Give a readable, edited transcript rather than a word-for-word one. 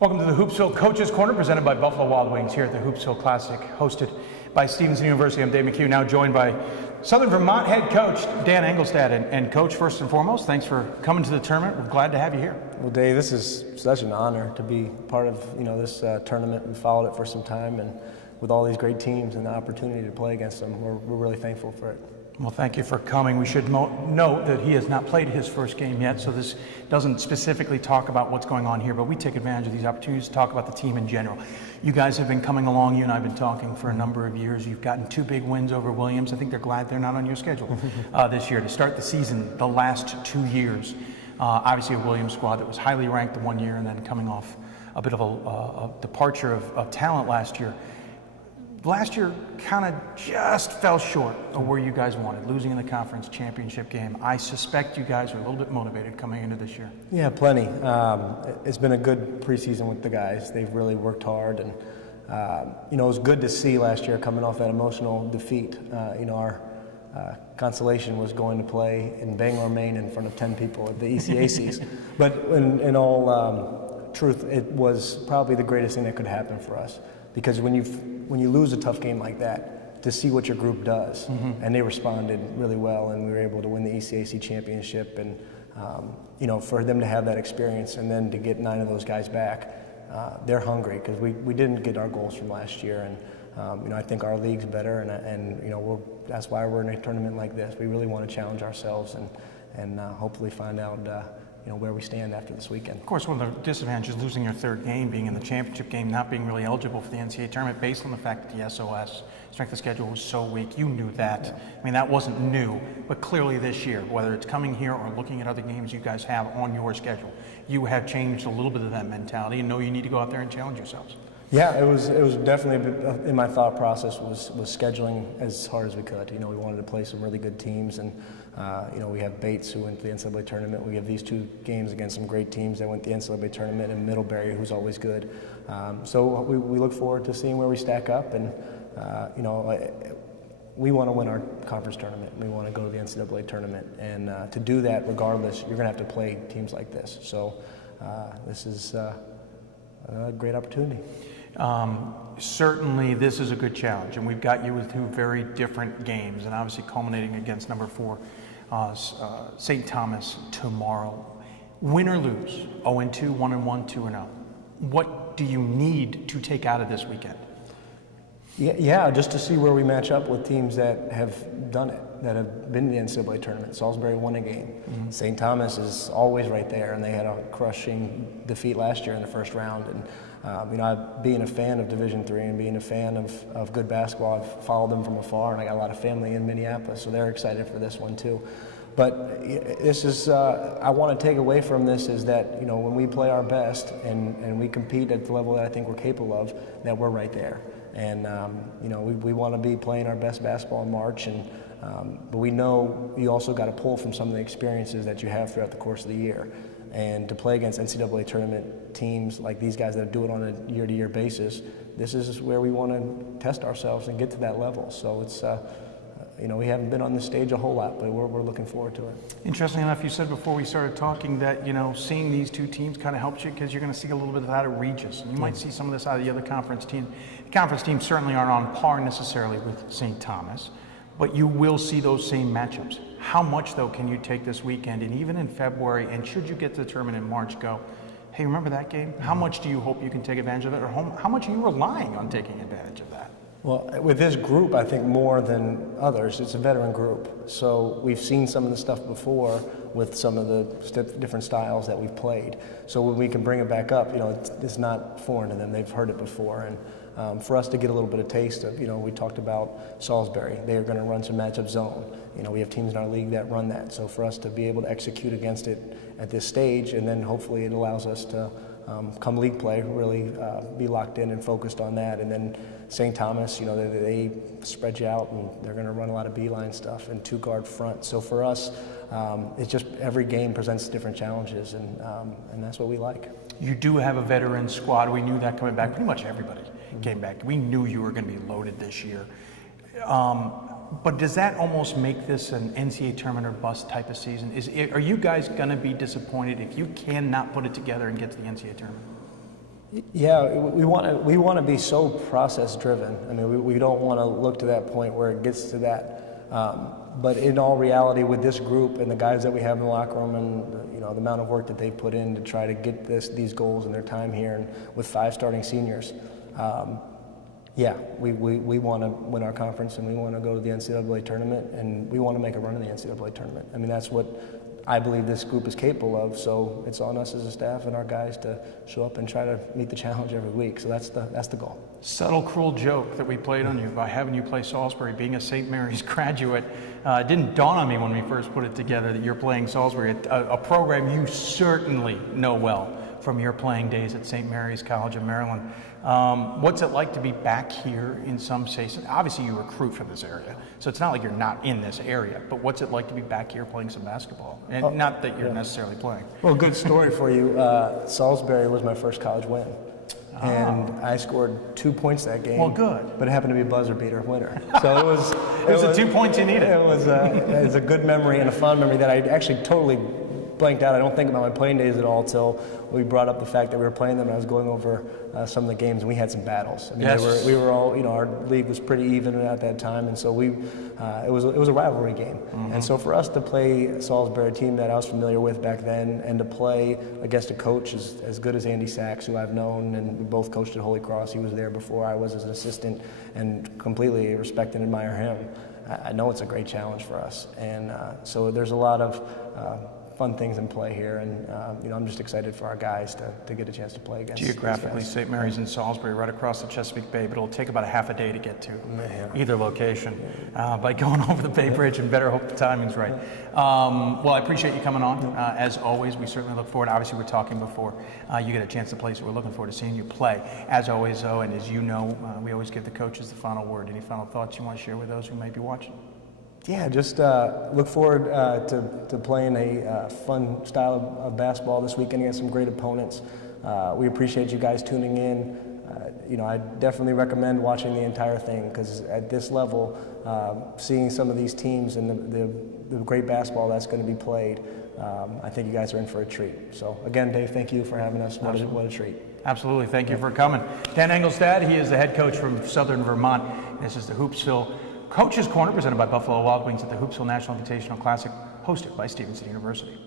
Welcome to the Hoopsville Coaches Corner, presented by Buffalo Wild Wings here at the Hoopsville Classic, hosted by Stevenson University. I'm Dave McHugh, now joined by Southern Vermont head coach Dan Englestad. And Coach, first and foremost, thanks for coming to the tournament. We're glad to have you here. Well, Dave, this is such an honor to be part of this tournament. We followed it for some time, and with all these great teams and the opportunity to play against them, we're really thankful for it. Well, thank you for coming. We should note that he has not played his first game yet, so this doesn't specifically talk about what's going on here, but we take advantage of these opportunities to talk about the team in general. You guys have been coming along. You and I have been talking for a number of years. You've gotten 2 big wins over Williams. I think they're glad they're not on your schedule this year to start the season. The last 2 years, obviously a Williams squad that was highly ranked the one year and then coming off a bit of a departure of talent last year. Last year kind of just fell short of where you guys wanted, losing in the conference championship game. I suspect you guys are a little bit motivated coming into this year. Yeah, plenty. It's been a good preseason with the guys. They've really worked hard, and it was good to see last year coming off that emotional defeat. Our consolation was going to play in Bangor, Maine in front of 10 people at the ECACs. But in all truth, it was probably the greatest thing that could happen for us. Because when you lose a tough game like that, to see what your group does, and they responded really well, and we were able to win the ECAC championship, and for them to have that experience, and then to get 9 of those guys back, they're hungry because we didn't get our goals from last year, and I think our league's better, and that's why we're in a tournament like this. We really want to challenge ourselves and hopefully find out where we stand after this weekend. Of course, one of the disadvantages is losing your third game, being in the championship game, not being really eligible for the NCAA tournament based on the fact that the SOS, strength of schedule, was so weak. You knew that. Yeah. I mean, that wasn't new, but clearly this year, whether it's coming here or looking at other games you guys have on your schedule, you have changed a little bit of that mentality and know you need to go out there and challenge yourselves. Yeah, it was definitely in my thought process was scheduling as hard as we could. We wanted to play some really good teams, and we have Bates who went to the NCAA tournament. We have these 2 games against some great teams that went to the NCAA tournament, and Middlebury, who's always good. So we look forward to seeing where we stack up, and we want to win our conference tournament. We want to go to the NCAA tournament, and to do that, regardless, you're going to have to play teams like this. So this is a great opportunity. Certainly this is a good challenge, and we've got you with 2 very different games, and obviously culminating against number 4 St. Thomas tomorrow. Win or lose, 0-2, 1-1, 2-0. What do you need to take out of this weekend? Yeah, just to see where we match up with teams that have done it, that have been in the NCAA tournament. Salisbury won a game. St. Thomas is always right there, and they had a crushing defeat last year in the first round. And being a fan of Division III and being a fan of good basketball, I've followed them from afar, and I got a lot of family in Minneapolis, so they're excited for this one too. But this is, I want to take away from this is that, when we play our best and we compete at the level that I think we're capable of, that we're right there. And, we want to be playing our best basketball in March, but we know you also got to pull from some of the experiences that you have throughout the course of the year. And to play against NCAA tournament teams like these guys that do it on a year-to-year basis, this is where we want to test ourselves and get to that level. So it's, we haven't been on this stage a whole lot, but we're looking forward to it. Interesting enough, you said before we started talking that, seeing these 2 teams kind of helps you because you're going to see a little bit of that at Regis. And you might see some of this out of the other conference team. The conference teams certainly aren't on par necessarily with St. Thomas, but you will see those same matchups. How much, though, can you take this weekend and even in February, and should you get to the tournament in March, go, hey, remember that game? How much do you hope you can take advantage of it, or how much are you relying on taking advantage of that? Well, with this group, I think more than others, it's a veteran group. So we've seen some of the stuff before with some of the different styles that we've played. So when we can bring it back up, it's not foreign to them. They've heard it before. And for us to get a little bit of taste of, we talked about Salisbury. They are going to run some matchup zone. We have teams in our league that run that. So for us to be able to execute against it at this stage, and then hopefully it allows us to come league play, really be locked in and focused on that. And then St. Thomas, they spread you out, and they're going to run a lot of beeline stuff and 2-guard front. So for us, it's just every game presents different challenges, and that's what we like. You do have a veteran squad. We knew that coming back. Pretty much everybody came back. We knew you were going to be loaded this year. But does that almost make this an NCAA tournament or bust type of season? Are you guys going to be disappointed if you cannot put it together and get to the NCAA tournament? Yeah, we want to be so process driven. I mean, we don't want to look to that point where it gets to that. But in all reality, with this group and the guys that we have in the locker room, and the amount of work that they put in to try to get these goals in their time here, and with 5 starting seniors, we want to win our conference, and we want to go to the NCAA tournament, and we want to make a run in the NCAA tournament. I mean, that's what I believe this group is capable of. So it's on us as a staff and our guys to show up and try to meet the challenge every week. So that's the goal. Subtle, cruel joke that we played on you by having you play Salisbury, being a St. Mary's graduate. It didn't dawn on me when we first put it together that you're playing Salisbury, a program you certainly know well from your playing days at St. Mary's College of Maryland. What's it like to be back here in some states? Obviously you recruit from this area, so it's not like you're not in this area, but what's it like to be back here playing some basketball? And not that you're necessarily playing. Well, good story for you. Salisbury was my first college win. And I scored 2 points that game. Well, good. But it happened to be a buzzer beater winner. So it was the 2 points you needed. It was a good memory and a fond memory that I actually totally blanked out. I don't think about my playing days at all till we brought up the fact that we were playing them, and I was going over some of the games, and we had some battles. I mean, yes. we were all, our league was pretty even at that time, and so it was a rivalry game. Mm-hmm. And so for us to play Salisbury, a team that I was familiar with back then, and to play against a coach as good as Andy Sachs, who I've known, and we both coached at Holy Cross. He was there before I was as an assistant, and completely respect and admire him. I know it's a great challenge for us, and so there's a lot of fun things in play here, and I'm just excited for our guys to get a chance to play against. Geographically, St. Mary's and Salisbury, right across the Chesapeake Bay, but it'll take about a half a day to get to either location by going over the Bay Bridge, and better hope the timing's right. Well, I appreciate you coming on. As always, we certainly look forward. Obviously, we're talking before you get a chance to play, so we're looking forward to seeing you play. As always, though, and as you know, we always give the coaches the final word. Any final thoughts you want to share with those who might be watching? Yeah, just look forward to playing a fun style of basketball this weekend against some great opponents. We appreciate you guys tuning in. I definitely recommend watching the entire thing, because at this level, seeing some of these teams and the great basketball that's going to be played, I think you guys are in for a treat. So again, Dave, thank you for having us. What a treat. Absolutely. Thank you for coming. Dan Englestad, he is the head coach from Southern Vermont. This is the Hoopsville Coaches Corner, presented by Buffalo Wild Wings at the Hoopsville National Invitational Classic, hosted by Stevenson University.